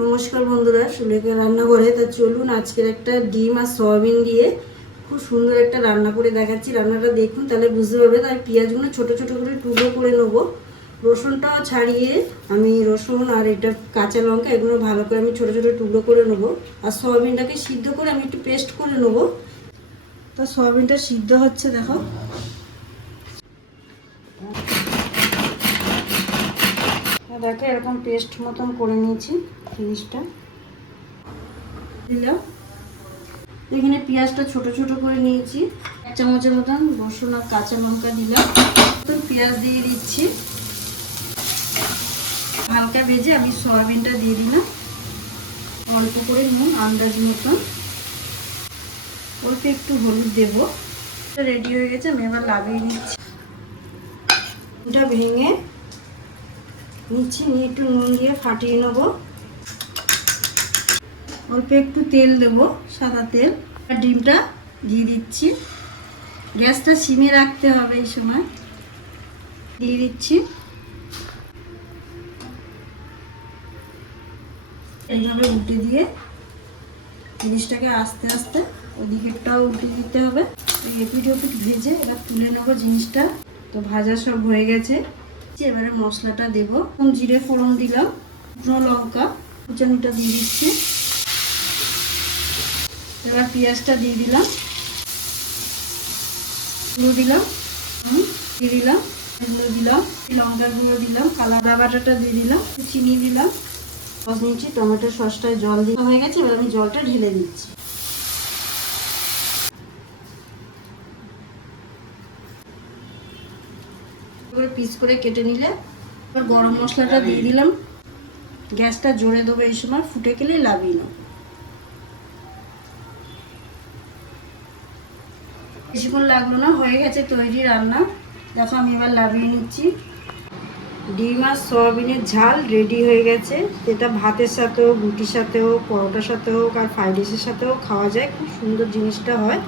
নমস্কার বন্ধুরা সুলেখা রান্নাঘরে তা চলুন আজকের একটা ডিম আর সয়াবিন দিয়ে খুব সুন্দর একটা রান্না করে দেখাচ্ছি। রান্নাটা দেখুন, তাহলে বুঝতে পারবে। তাই পেঁয়াজগুলো ছোট ছোট করে টুকরো করে নেব। রসুনটাও ছাড়িয়ে আমি রসুন আর এটা কাঁচা লঙ্কা, এগুলো ভালো করে আমি ছোট ছোট টুকরো করে নেব। আর সয়াবিনটাকে সিদ্ধ করে আমি একটু পেস্ট করে নেব। তা সয়াবিনটা সিদ্ধ হচ্ছে, দেখো। দেখো, এরকম পেস্ট মতন করে নিয়েছি জিনিসটা। দিলাম। এখানে পেঁয়াজটা ছোট ছোট করে নিয়েছি। এক চামচের মতন রসুন আর কাঁচা লঙ্কা দিলাম। তো পেঁয়াজ দিয়ে দিচ্ছি। হালকা ভেজে আমি সয়াবিনটা দিয়ে দিলাম। অল্প করে নুন, আন্দাজ মতন। অল্প একটু হলুদ দেব। রেডি হয়ে গেছে, আমি এবার লাগিয়ে নিচ্ছি এটা ভেঙে নিচ্ছি নিয়ে একটু নুন দিয়ে ফাটিয়ে নেব। অল্প একটু তেল দেব, সাদা তেল। আর ডিমটা দিয়ে দিচ্ছি। গ্যাসটা সিমে রাখতে হবে এই সময়। দিয়ে দিচ্ছি। এইভাবে উল্টে দিয়ে জিনিসটাকে আস্তে আস্তে ওদিকেরটাও উল্টে দিতে হবে। এপিট ওপিট ভেজে এবার তুলে নেব জিনিসটা। তো ভাজা সব হয়ে গেছে। এবারে মশলাটা দেবো। জিরে ফোড়ন দিলাম, শুকনো লঙ্কা, কুচানিটা দিয়ে দিচ্ছি। এবার পেঁয়াজটা দিয়ে দিলাম, গুঁড়ো দিলাম দিয়ে দিলাম, এগুলো দিলাম লঙ্কা গুঁড়ো দিলাম কালার বাটাটা দিয়ে দিলাম চিনি দিলাম। দশ নিচ্ছি টমেটো সসটায় জল দিয়ে হয়ে গেছে, এবার আমি জলটা ঢেলে দিচ্ছি করে পিস করে কেটে নিলে, এবার গরম মশলাটা দিয়ে দিলাম। গ্যাসটা জোরে দেবো এই সময়, ফুটে গেলে লাভিয়ে নেব। বেশিক্ষণ লাগল না, হয়ে গেছে তৈরি রান্না। দেখো আমি এবার লাভিয়ে নিচ্ছি। ডিম আর সয়াবিনের ঝাল রেডি হয়ে গেছে। যেটা ভাতের সাথেও রুটির সাথেও পরোটার সাথেও আর ফ্রাইড রাইসের সাথেও খাওয়া যায়। খুব সুন্দর জিনিসটা হয়।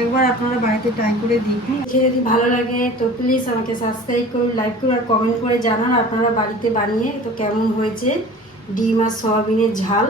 একবার আপনারা বাড়িতে ট্রাই করে দেখুন। দেখে যদি ভালো লাগে, তো প্লিজ আমাকে সাবস্ক্রাইব করুন লাইক করুন আর কমেন্ট করে জানান আপনারা বাড়িতে বানিয়ে, তো কেমন হয়েছে? ডিম আর সয়াবিনের ঝাল।